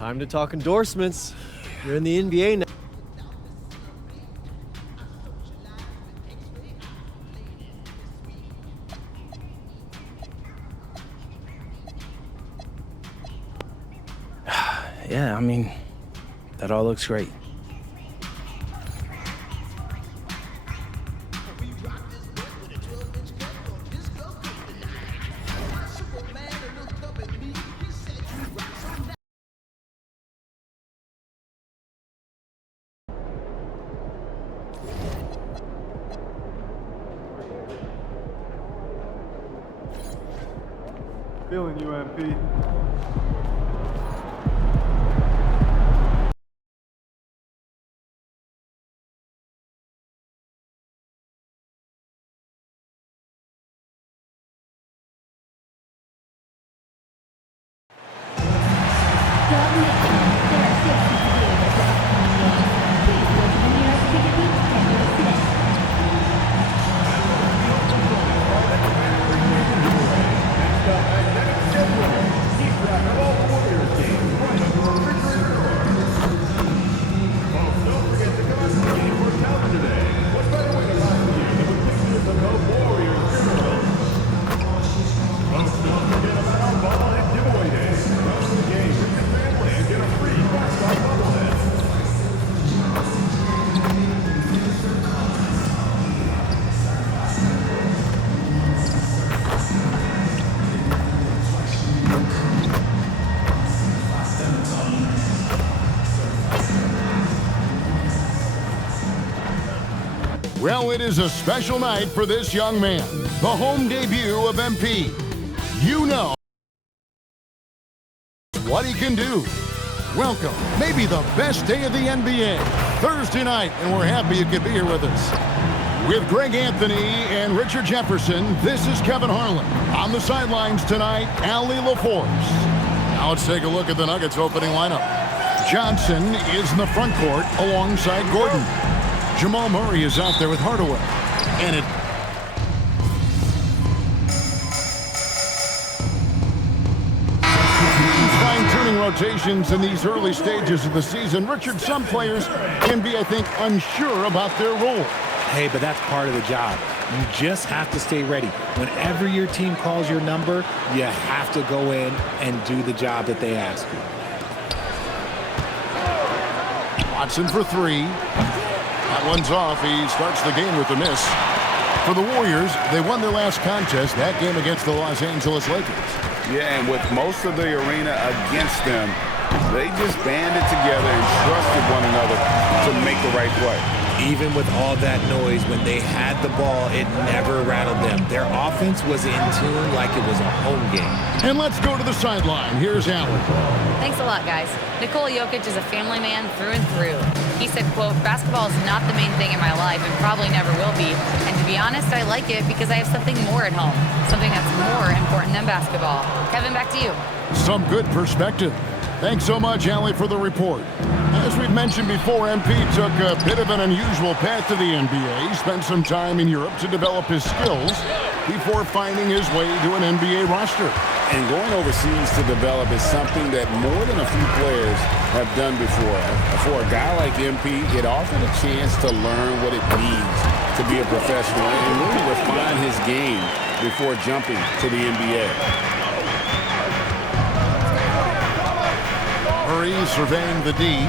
Time to talk endorsements. You're in the NBA now. Yeah, I mean, that all looks great. Feeling you, MP. Well, it is a special night for this young man, the home debut of MP. You know what he can do. Welcome, maybe the best day of the NBA, Thursday night, and we're happy you could be here with us. With Greg Anthony and Richard Jefferson, this is Kevin Harlan. On the sidelines tonight, Allie LaForce. Now let's take a look at the Nuggets opening lineup. Johnson is in the front court alongside Gordon. Jamal Murray is out there with Hardaway. And it fine-tuning rotations in these early stages of the season. Richard, some players can be, I think, unsure about their role. Hey, but that's part of the job. You just have to stay ready. Whenever your team calls your number, you have to go in and do the job that they ask you. Watson for three. That one's off. He starts the game with a miss. For the Warriors, they won their last contest, that game against the Los Angeles Lakers. Yeah, and with most of the arena against them, they just banded together and trusted one another to make the right play. Even with all that noise, when they had the ball, it never rattled them. Their offense was in tune like it was a home game. And let's go to the sideline. Here's Allen. Thanks a lot, guys. Nikola Jokic is a family man through and through. He said, quote, "Basketball is not the main thing in my life and probably never will be. And to be honest, I like it because I have something more at home, something that's more important than basketball." Kevin, back to you. Some good perspective. Thanks so much, Allie, for the report. As we've mentioned before, MP took a bit of an unusual path to the NBA. He spent some time in Europe to develop his skills before finding his way to an NBA roster. And going overseas to develop is something that more than a few players have done before. For a guy like MP, it offered a chance to learn what it means to be a professional and really refine his game before jumping to the NBA. Murray surveying the D.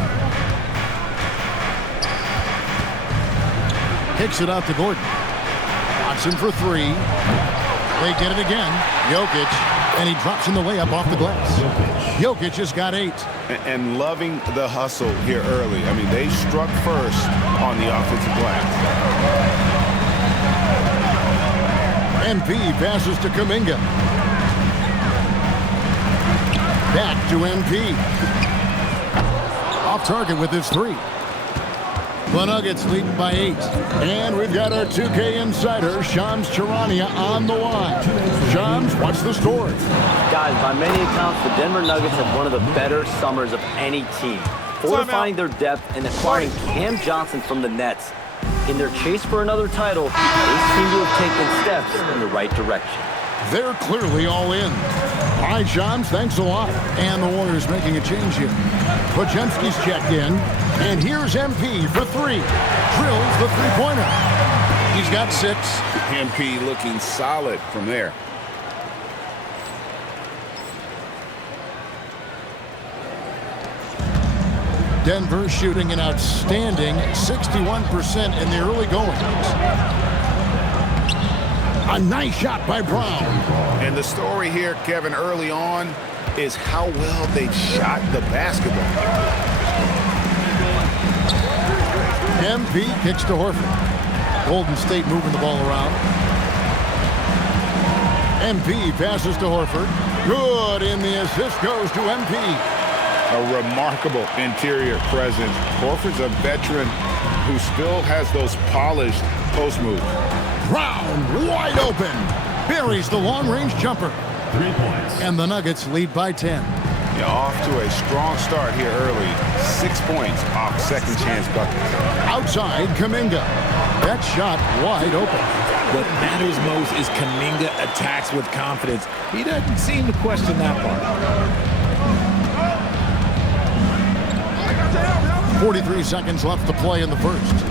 Kicks it out to Gordon. Watson for three. They get it again. Jokic. And he drops in the layup off the glass. Jokic has got 8. And loving the hustle here early. I mean, they struck first on the offensive glass. MP passes to Kuminga. Back to MP. Off target with his 3. The Nuggets lead by 8. And we've got our 2K insider, Shams Charania, on the line. Shams, what's the story? Guys, by many accounts, the Denver Nuggets have one of the better summers of any team, fortifying their depth and acquiring Cam Johnson from the Nets. In their chase for another title, they seem to have taken steps in the right direction. They're clearly all in. All right, Shams, thanks a lot. And the Warriors making a change here. Podziemski's checked in. And here's MP for three. Drills the three-pointer. He's got 6. MP looking solid from there. Denver shooting an outstanding 61% in the early goings. A nice shot by Brown. And the story here, Kevin, early on is how well they shot the basketball. MP kicks to Horford. Golden State moving the ball around. MP passes to Horford. Good, and the assist goes to MP. A remarkable interior presence. Horford's a veteran who still has those polished post moves. Brown wide open. Buries the long-range jumper. 3 points. And the Nuggets lead by 10. You're off to a strong start here early. 6 points off second chance buckets. Outside, Kuminga. That shot wide open. What matters most is Kuminga attacks with confidence. He doesn't seem to question that part. 43 seconds left to play in the first.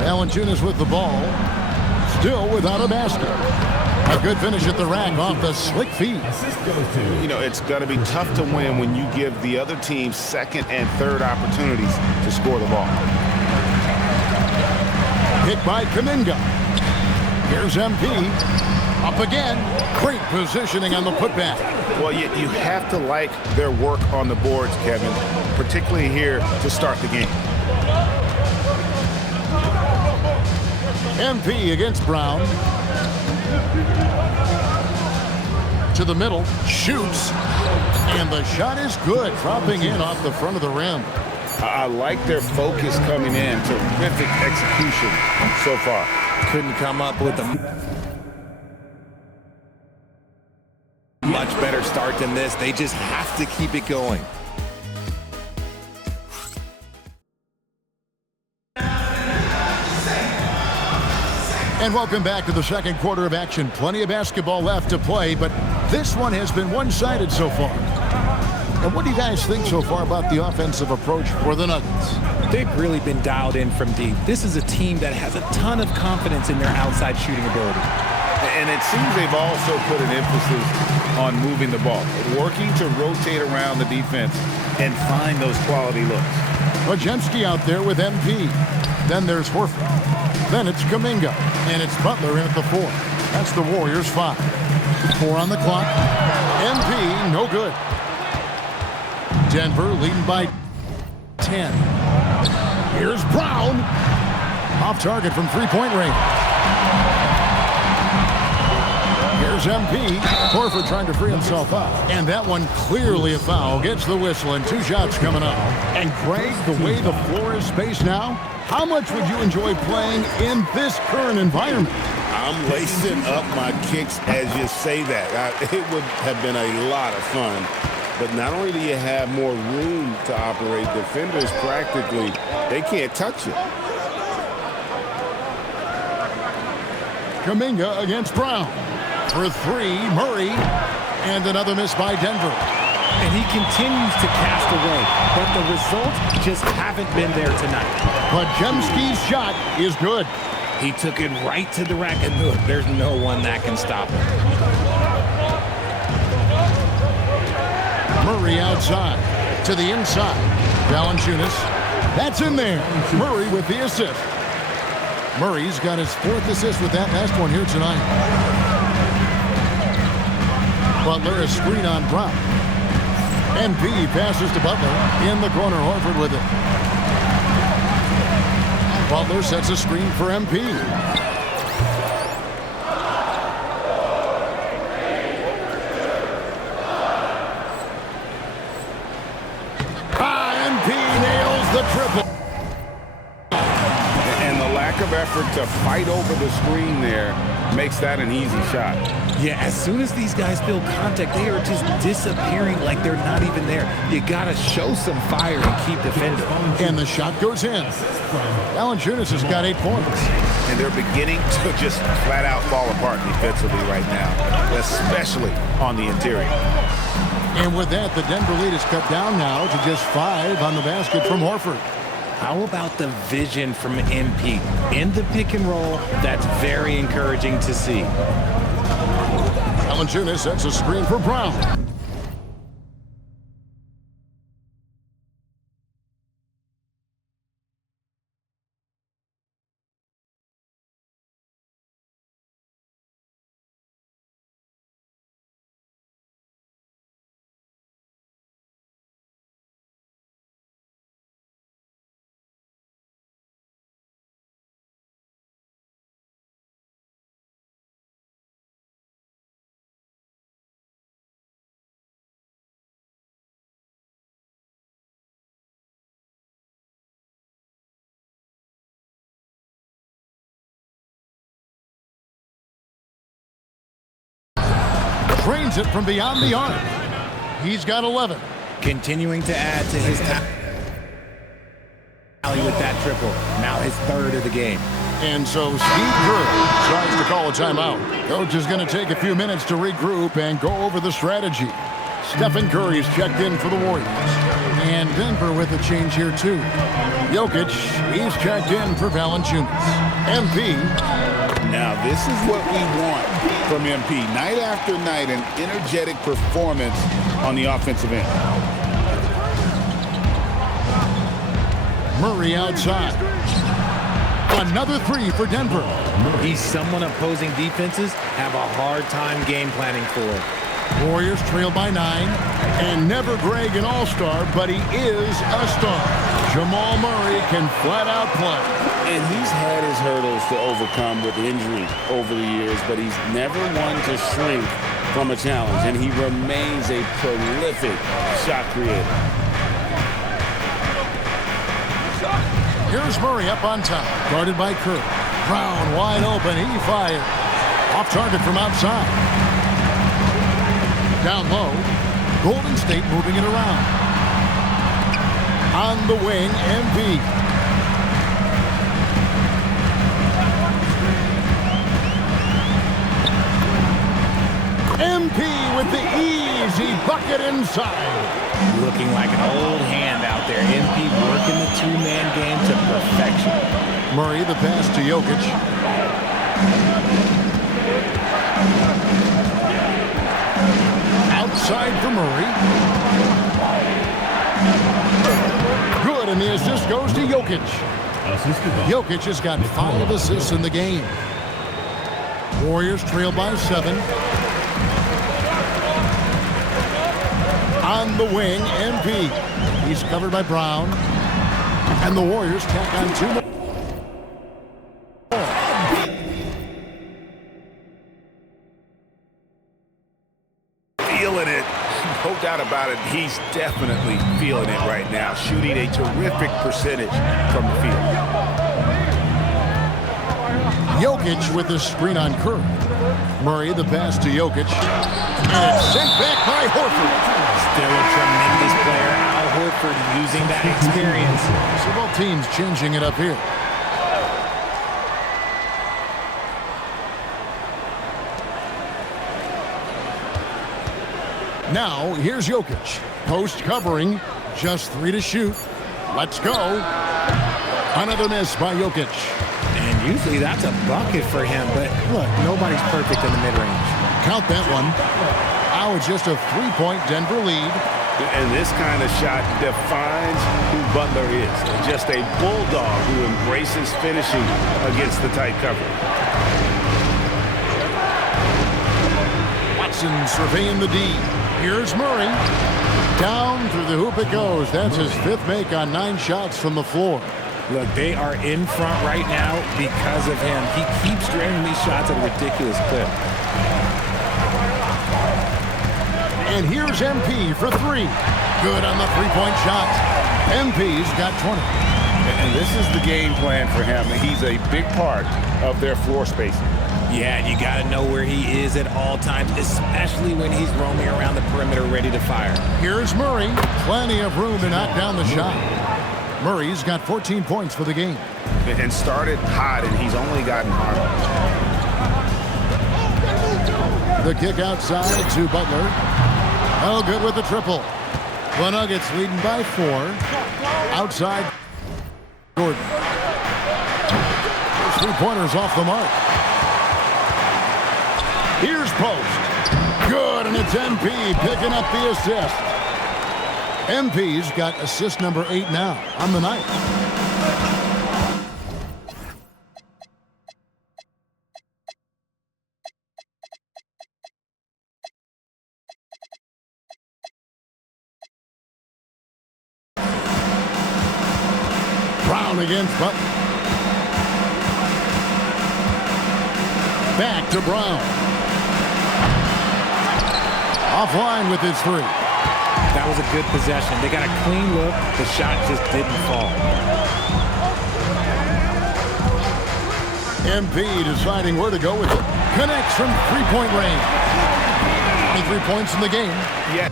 Valanciunas with the ball. Still without a basket. A good finish at the rack off the slick feed. Assist goes to. You know, it's going to be tough to win when you give the other team second and third opportunities to score the ball. Hit by Kuminga. Here's MP. Up again. Great positioning on the putback. Well, you have to like their work on the boards, Kevin, particularly here to start the game. MP against Brown. To the middle. Shoots. And the shot is good. Dropping in off the front of the rim. I like their focus coming in. Terrific execution so far. Couldn't come up with a much better start than this. They just have to keep it going. And welcome back to the second quarter of action. Plenty of basketball left to play, but this one has been one-sided so far. And what do you guys think so far about the offensive approach for the Nuggets? They've really been dialed in from deep. This is a team that has a ton of confidence in their outside shooting ability. And it seems they've also put an emphasis on moving the ball, working to rotate around the defense and find those quality looks. Podziemski out there with MP. Then there's Horford. Then it's Kuminga. And it's Butler in at the 4. That's the Warriors' 5. 4 on the clock. MP, no good. Denver leading by 10. Here's Brown. Off target from three-point range. Here's MP. Horford trying to free himself up. And that one clearly a foul. Gets the whistle and 2 shots coming up. And Greg, the way the floor is spaced now, how much would you enjoy playing in this current environment? I'm lacing up my kicks as you say that. It would have been a lot of fun. But not only do you have more room to operate, defenders practically, they can't touch you. Kuminga against Brown. For 3, Murray. And another miss by Denver. And he continues to cast away, but the results just haven't been there tonight. Podziemski's shot is good. He took it right to the rack, and look, there's no one that can stop him. Murray outside. To the inside. Valanciunas. That's in there. Murray with the assist. Murray's got his 4th assist with that last one here tonight. Butler, a screen on Brown. MP passes to Butler. In the corner, Horford with it. Butler sets a screen for MP. MP nails the triple. And the lack of effort to fight over the screen there makes that an easy shot. Yeah, as soon as these guys feel contact, they are just disappearing like they're not even there. You got to show some fire and keep defending. And the shot goes in. Valanciunas has got 8 points. And they're beginning to just flat out fall apart defensively right now, especially on the interior. And with that, the Denver lead is cut down now to just 5 on the basket from Horford. How about the vision from MP? In the pick and roll, that's very encouraging to see. Valanciunas sets a screen for Brown. Drains it from beyond the arc. He's got 11. Continuing to add to his tally with that triple. Now his 3rd of the game. And so Steve Kerr tries to call a timeout. Coach is going to take a few minutes to regroup and go over the strategy. Stephen Curry's checked in for the Warriors. And Denver with a change here too. Jokic, he's checked in for Valanciunas. MP. Now, this is what we want from MP. Night after night, an energetic performance on the offensive end. Murray outside. Another 3 for Denver. He's someone opposing defenses have a hard time game planning for. Warriors trail by 9. And never Greg an all-star, but he is a star. Jamal Murray can flat out play. And he's had his hurdles to overcome with injury over the years, but he's never one to shrink from a challenge, and he remains a prolific shot creator. Here's Murray up on top, guarded by Kerr. Brown wide open, he fires. Off target from outside. Down low, Golden State moving it around. On the wing, MP. MP with the easy bucket inside. Looking like an old hand out there. MP working the 2-man game to perfection. Murray the pass to Jokic. Outside for Murray. Good, and the assist goes to Jokic. Jokic has got 5 assists in the game. Warriors trail by 7. On the wing, MP. He's covered by Brown. And the Warriors tack on 2 more. Feeling it. No doubt about it. He's definitely feeling it right now. Shooting a terrific percentage from the field. Jokic with the screen on Kerr. Murray the pass to Jokic. And it's sent back by Horford. Still a tremendous player. Al Horford using that experience. So both teams changing it up here. Now, here's Jokic. Post covering. Just 3 to shoot. Let's go. Another miss by Jokic. And usually that's a bucket for him, but look, nobody's perfect in the mid-range. Count that one. Now it's just a 3-point Denver lead. And this kind of shot defines who Butler is. Just a bulldog who embraces finishing against the tight cover. Watson surveying the D. Here's Murray. Down through the hoop it goes. That's his 5th make on 9 shots from the floor. Look, they are in front right now because of him. He keeps draining these shots at a ridiculous clip. And here's MP for 3. Good on the 3-point shot. MP's got 20. And this is the game plan for him. He's a big part of their floor spacing. Yeah, and you got to know where he is at all times, especially when he's roaming around the perimeter ready to fire. Here's Murray. Plenty of room to knock down the shot. Murray's got 14 points for the game. And started hot, and he's only gotten harder. The kick outside to Butler. Oh, good with the triple. The Nuggets leading by 4. Outside, Gordon. Three-pointers off the mark. Here's Post. Good, and it's MP picking up the assist. MP's got assist number 8 now on the night. Brown against Butler. Back to Brown. Offline with his 3. That was a good possession. They got a clean look. The shot just didn't fall. MP deciding where to go with it. Connects from three-point range. 23 points in the game. Yeah.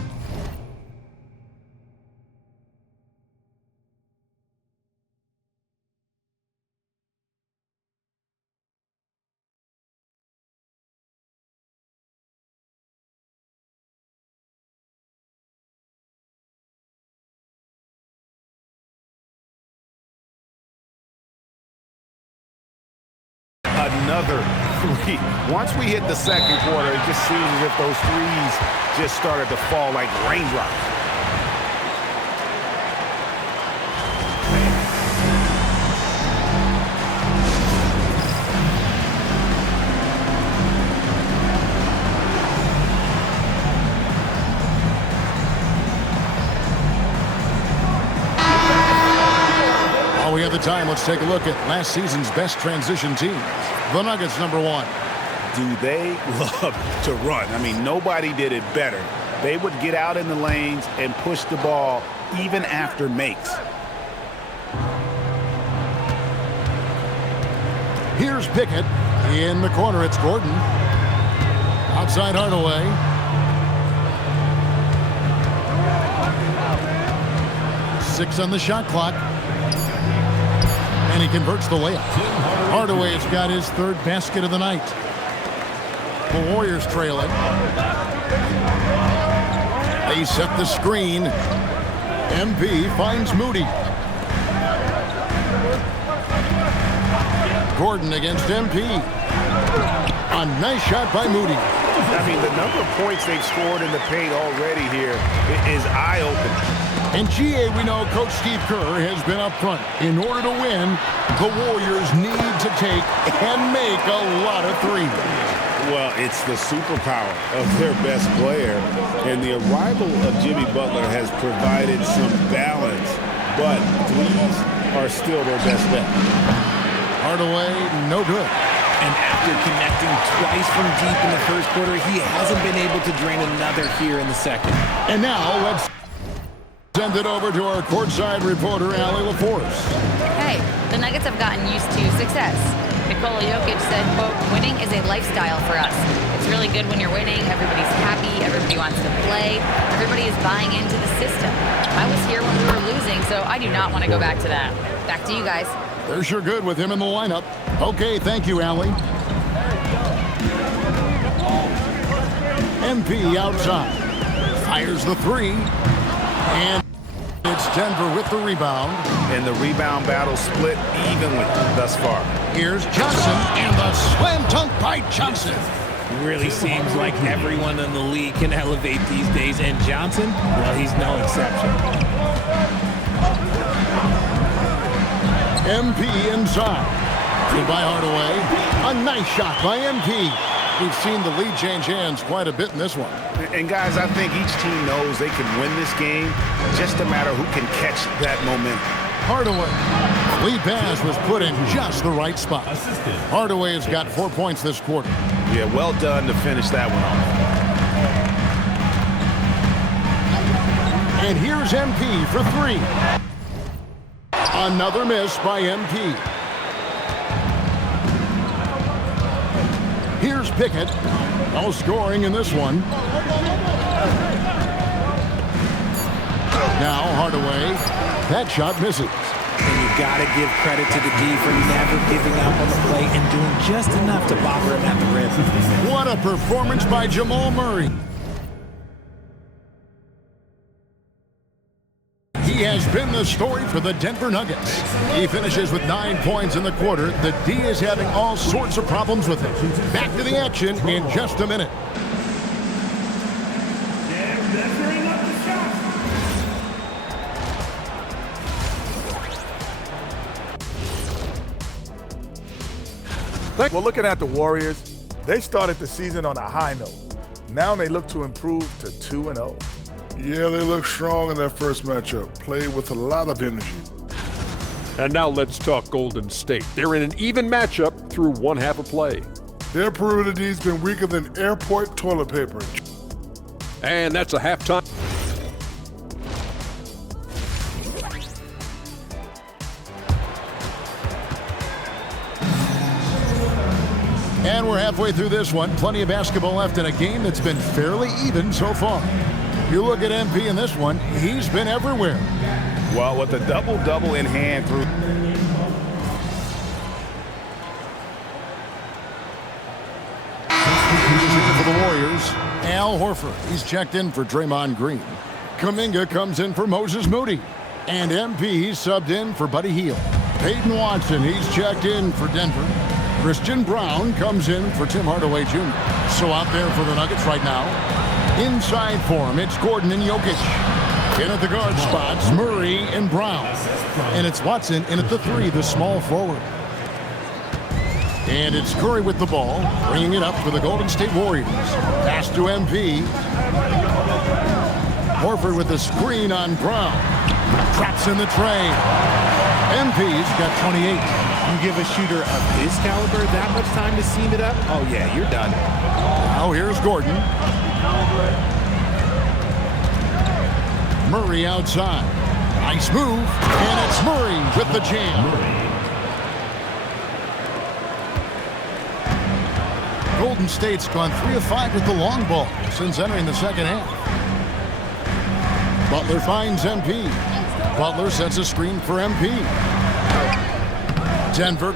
Another 3. Once we hit the second quarter, it just seems as if those threes just started to fall like raindrops. While we have the time, let's take a look at last season's best transition teams. The Nuggets, number 1. Do they love to run? I mean, nobody did it better. They would get out in the lanes and push the ball even after makes. Here's Pickett. In the corner, it's Gordon. Outside Hardaway. Six on the shot clock. And he converts the layup. Hardaway's got his 3rd basket of the night. The Warriors trailing. They set the screen. MP finds Moody. Gordon against MP. A nice shot by Moody. I mean, the number of points they've scored in the paint already here is eye-opening. And GA, we know Coach Steve Kerr has been up front. In order to win, the Warriors need to take and make a lot of threes. Well, it's the superpower of their best player, and the arrival of Jimmy Butler has provided some balance, but threes are still their best bet. Hardaway, no good. And after connecting twice from deep in the first quarter, he hasn't been able to drain another here in the second. And now let's send it over to our courtside reporter, Allie LaForce. Hey, the Nuggets have gotten used to success. Nikola Jokic said, quote, winning is a lifestyle for us. It's really good when you're winning. Everybody's happy. Everybody wants to play. Everybody is buying into the system. I was here when we were losing, so I do not want to go back to that. Back to you guys. They're sure good with him in the lineup. Okay, thank you, Allie. MP outside. Fires the 3. And it's Denver with the rebound. And the rebound battle split evenly thus far. Here's Johnson, and the slam dunk by Johnson. Really seems like everyone in the league can elevate these days, and Johnson, well, he's no exception. MP inside. Goodbye, Hardaway. A nice shot by MP. We've seen the lead change hands quite a bit in this one. And guys, I think each team knows they can win this game. Just a matter who can catch that momentum. Hardaway. Lead pass was put in just the right spot. Hardaway has got 4 points this quarter. Yeah, well done to finish that one off. And here's MP for 3. Another miss by MP. Here's Pickett. No scoring in this one. Now Hardaway. That shot misses. And you got to give credit to the D for never giving up on the play and doing just enough to bother him at the rim. What a performance by Jamal Murray. He has been the story for the Denver Nuggets. He finishes with 9 points in the quarter. The D is having all sorts of problems with him. Back to the action in just a minute. Well, looking at the Warriors, they started the season on a high note. Now they look to improve to 2-0. Yeah, they look strong in their first matchup. Played with a lot of energy. And now let's talk Golden State. They're in an even matchup through one half of play. Their perimeter D's been weaker than airport toilet paper. And that's a halftime. And we're halfway through this one. Plenty of basketball left in a game that's been fairly even so far. You look at MP in this one, he's been everywhere. Well, with a double-double in hand through. For the Warriors, Al Horford. He's checked in for Draymond Green. Kuminga comes in for Moses Moody. And MP, he's subbed in for Buddy Hield. Peyton Watson, he's checked in for Denver. Christian Brown comes in for Tim Hardaway Jr. So out there for the Nuggets right now. Inside for him, it's Gordon and Jokic. In at the guard spots, Murray and Brown. And it's Watson in at the 3, the small forward. And it's Curry with the ball, bringing it up for the Golden State Warriors. Pass to MP. Horford with the screen on Brown. Traps in the tray. MP's got 28. You give a shooter of his caliber that much time to seam it up, oh yeah, you're done. Now here's Gordon. Murray outside. Nice move. And it's Murray with the jam. Golden State's gone 3 of 5 with the long ball since entering the second half. Butler finds MP. Butler sets a screen for MP. Denver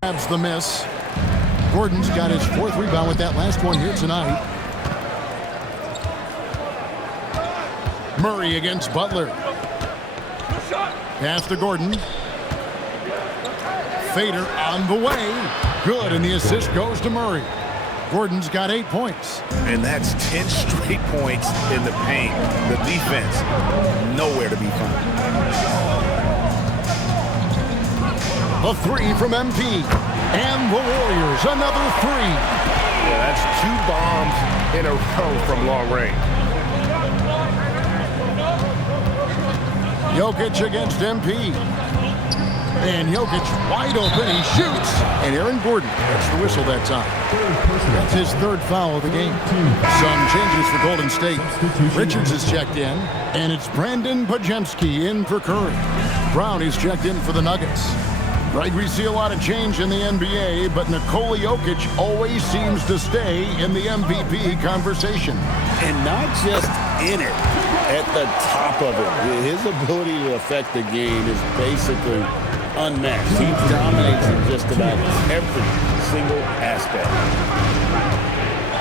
grabs the miss. Gordon's got his 4th rebound with that last one here tonight. Murray against Butler. Pass to Gordon. Fader on the way. Good, and the assist goes to Murray. Gordon's got 8 points. And that's 10 straight points in the paint. The defense, nowhere to be found. A 3 from MP. And the Warriors, another 3. Yeah, that's 2 bombs in a row from long range. Jokic against MP. And Jokic wide open, he shoots. And Aaron Gordon gets the whistle that time. That's his 3rd foul of the game. Some changes for Golden State. Richards is checked in. And it's Brandon Pajemski in for Curry. Brown is checked in for the Nuggets. Right, we see a lot of change in the NBA, but Nikola Jokic always seems to stay in the MVP conversation. And not just in it, at the top of it. His ability to affect the game is basically unmatched. He dominates in just about every single aspect.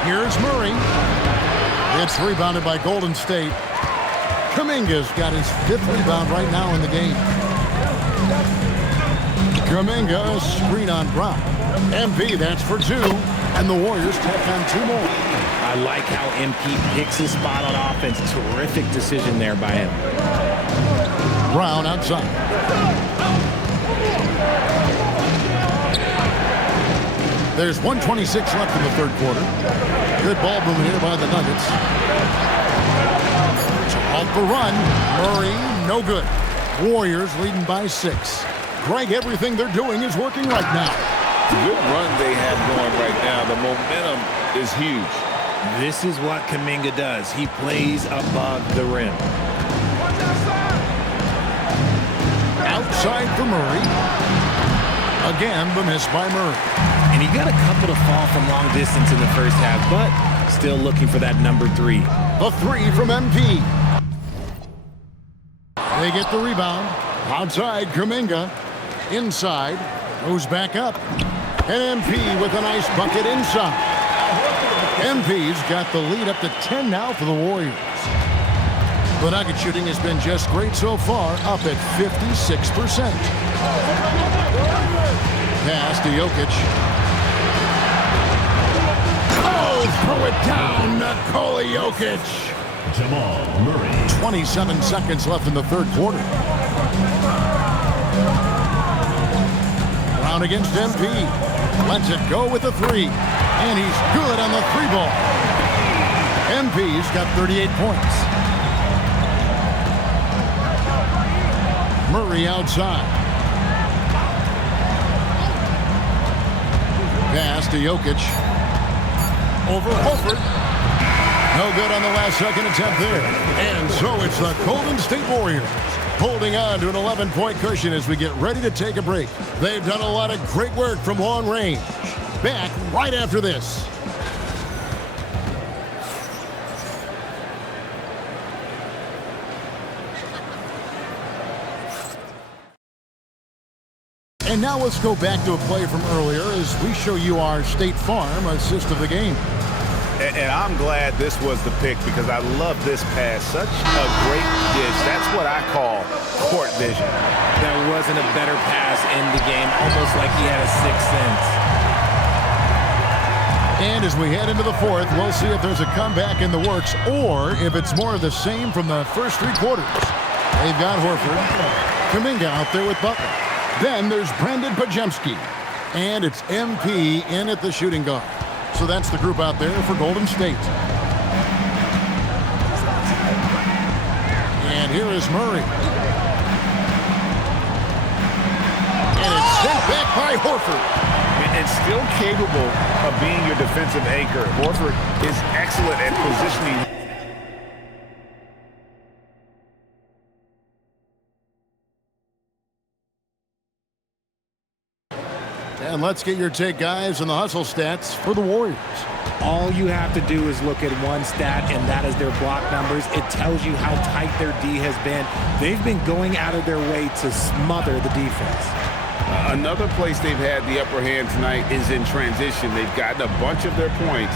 Here's Murray. It's rebounded by Golden State. Kuminga's got his 5th rebound right now in the game. Kuminga, screen on Brown. MP, that's for 2. And the Warriors tack on 2 more. I like how MP picks his spot on offense. Terrific decision there by him. Brown outside. There's 1:26 left in the 3rd quarter. Good ball movement here by the Nuggets. To halt the run. Murray, no good. Warriors leading by 6. Greg, everything they're doing is working right now. The good run they have going right now, the momentum is huge. This is what Kuminga does. He plays above the rim. Outside for Murray. Again, the miss by Murray. And he got a couple to fall from long distance in the first half, but still looking for that number 3. The 3 from MP. They get the rebound. Outside, Kuminga. Inside. Moves back up. And MP with a nice bucket inside. MP's got the lead up to 10 now for the Warriors. The Nugget shooting has been just great so far, up at 56%. Pass to Jokic. Oh, throw it down, Nikola Jokic. Jamal Murray. 27 seconds left in the third quarter. Brown against MP. Lets it go with the 3. And he's good on the 3-ball. MP's got 38 points. Murray outside. Pass to Jokic. Over Horford. No good on the last second attempt there. And so it's the Golden State Warriors holding on to an 11-point cushion as we get ready to take a break. They've done a lot of great work from long range. Back right after this. And now let's go back to a play from earlier as we show you our State Farm assist of the game. And I'm glad this was the pick because I love this pass. Such a great dish. That's what I call court vision. There wasn't a better pass in the game, almost like he had a sixth sense. And as we head into the fourth, we'll see if there's a comeback in the works or if it's more of the same from the first 3 quarters. They've got Horford. Kuminga out there with Butler. Then there's Brandon Pajemski. And it's MP in at the shooting guard. So that's the group out there for Golden State. And here is Murray. And it's sent back by Horford. And still capable of being your defensive anchor. Horford is excellent at positioning. And let's get your take, guys, on the hustle stats for the Warriors. All you have to do is look at one stat, and that is their block numbers. It tells you how tight their D has been. They've been going out of their way to smother the defense. Another place they've had the upper hand tonight is in transition. They've gotten a bunch of their points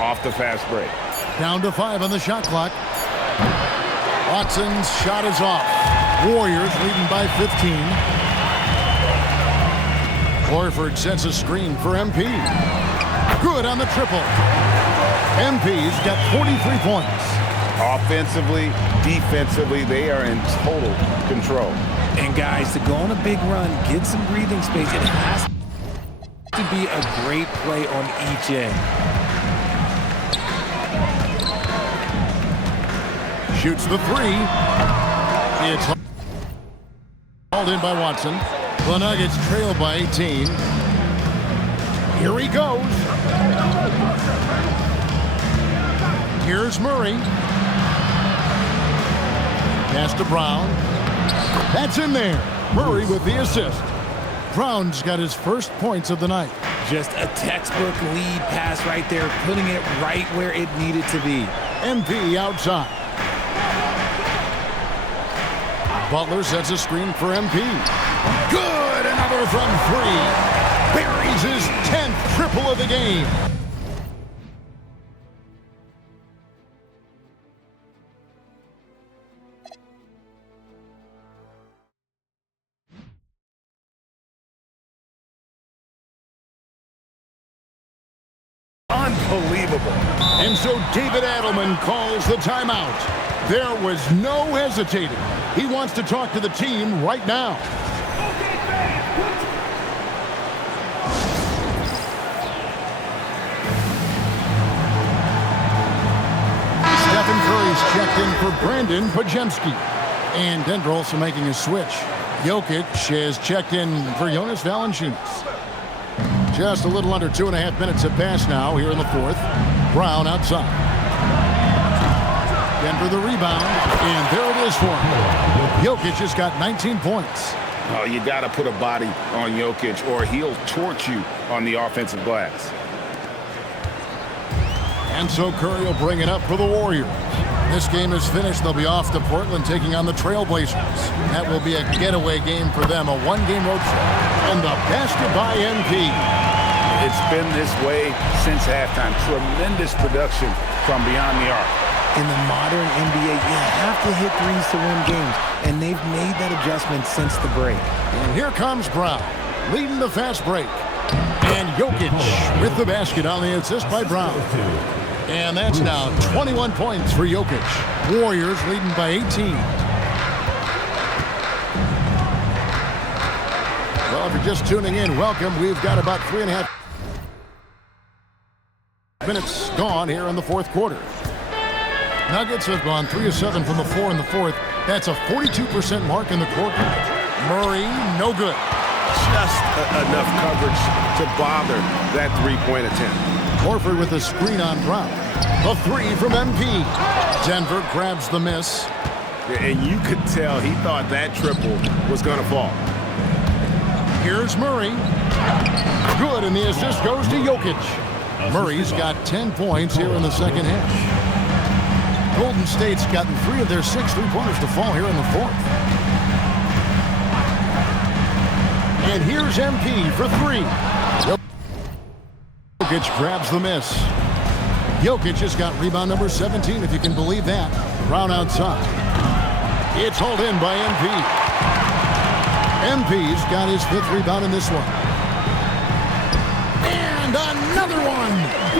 off the fast break. Down to 5 on the shot clock. Watson's shot is off. Warriors leading by 15. Horford sets a screen for MP. Good on the triple. MP's got 43 points. Offensively, defensively, they are in total control. And guys, to go on a big run, get some breathing space, it has to be a great play on each end. Shoots the 3. It's hauled in by Watson. The Nuggets trail by 18. Here he goes. Here's Murray. Pass to Brown. That's in there. Murray with the assist. Brown's got his first points of the night. Just a textbook lead pass right there, putting it right where it needed to be. MP outside. Butler sets a screen for MP. Good! Another from 3. Buries his 10th triple of the game. Unbelievable. And so David Adelman calls the timeout. There was no hesitating. He wants to talk to the team right now. Stephen Curry's checked in for Brandon Pajemski. And Denver also making a switch. Jokic has checked in for Jonas Valanciunas. Just a little under 2.5 minutes have passed now here in the fourth. Brown outside. Denver the rebound, and there it is for him. Jokic has got 19 points. Oh, you got to put a body on Jokic or he'll torch you on the offensive glass. And so Curry will bring it up for the Warriors. This game is finished. They'll be off to Portland taking on the Trailblazers. That will be a getaway game for them, a one-game road trip. And the basket by MP. It's been this way since halftime. Tremendous production from beyond the arc. In the modern NBA, you have to hit threes to win games, and they've made that adjustment since the break. And here comes Brown, leading the fast break. And Jokic with the basket on the assist by Brown. And that's now 21 points for Jokic. Warriors leading by 18. Well, if you're just tuning in, welcome. We've got about 3.5 minutes gone here in the fourth quarter. Nuggets have gone 3 of 7 from the floor in the fourth. That's a 42% mark in the quarter. Murray, no good. Just enough coverage to bother that three-point attempt. Horford with a screen on Brown. The three from MP. Denver grabs the miss. And you could tell he thought that triple was going to fall. Here's Murray. Good, and the assist goes to Jokic. Murray's got 10 points here in the second half. Golden State's gotten 3 of their 6 three-pointers to fall here in the fourth. And here's MP for 3. Jokic grabs the miss. Jokic has got rebound number 17, if you can believe that. Brown outside. It's hauled in by MP. MP's got his 5th rebound in this one. And another one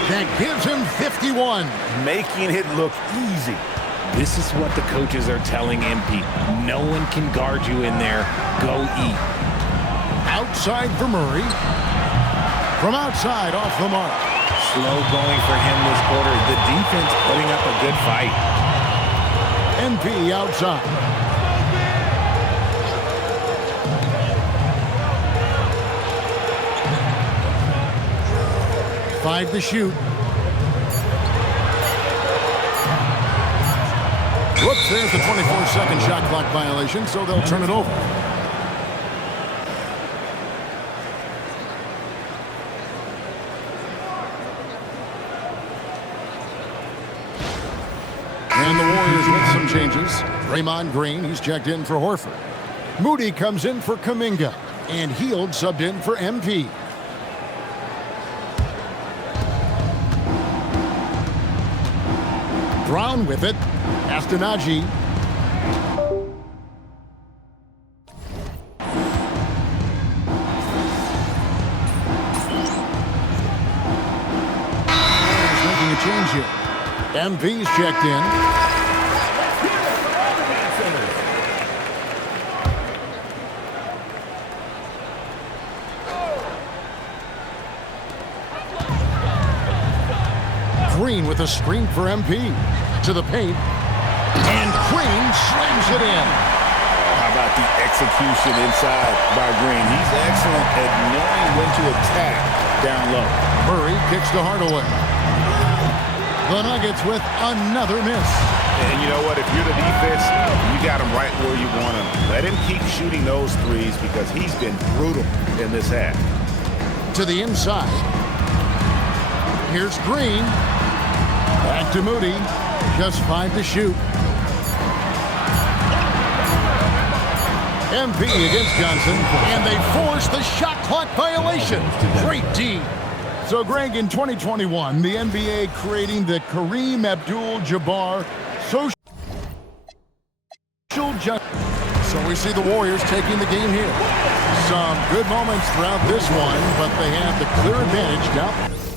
that gives him 51. Making it look easy. This is what the coaches are telling MP. No one can guard you in there. Go eat. Outside for Murray. From outside, off the mark. Slow going for him this quarter. The defense putting up a good fight. MP outside. Five to shoot. Whoops, there's the 24-second shot clock violation, so they'll turn it over. And the Warriors with some changes. Draymond Green, he's checked in for Horford. Moody comes in for Kuminga. And Hield subbed in for MP. Brown with it. Astanaji. He's making a change here. MP's checked in. Green with a screen for MP. To the paint. And Green slams it in. How about the execution inside by Green? He's excellent at knowing when to attack down low. Murray kicks to Hardaway. The Nuggets with another miss. And you know what? If you're the defense, you got him right where you want him. Let him keep shooting those threes because he's been brutal in this half. To the inside. Here's Green. Back to Moody. Just 5 to shoot. MP against Johnson. And they force the shot clock violation. Great D. So, Greg, in 2021, the NBA creating the Kareem Abdul-Jabbar social justice. So we see the Warriors taking the game here. Some good moments throughout this one, but they have the clear advantage down.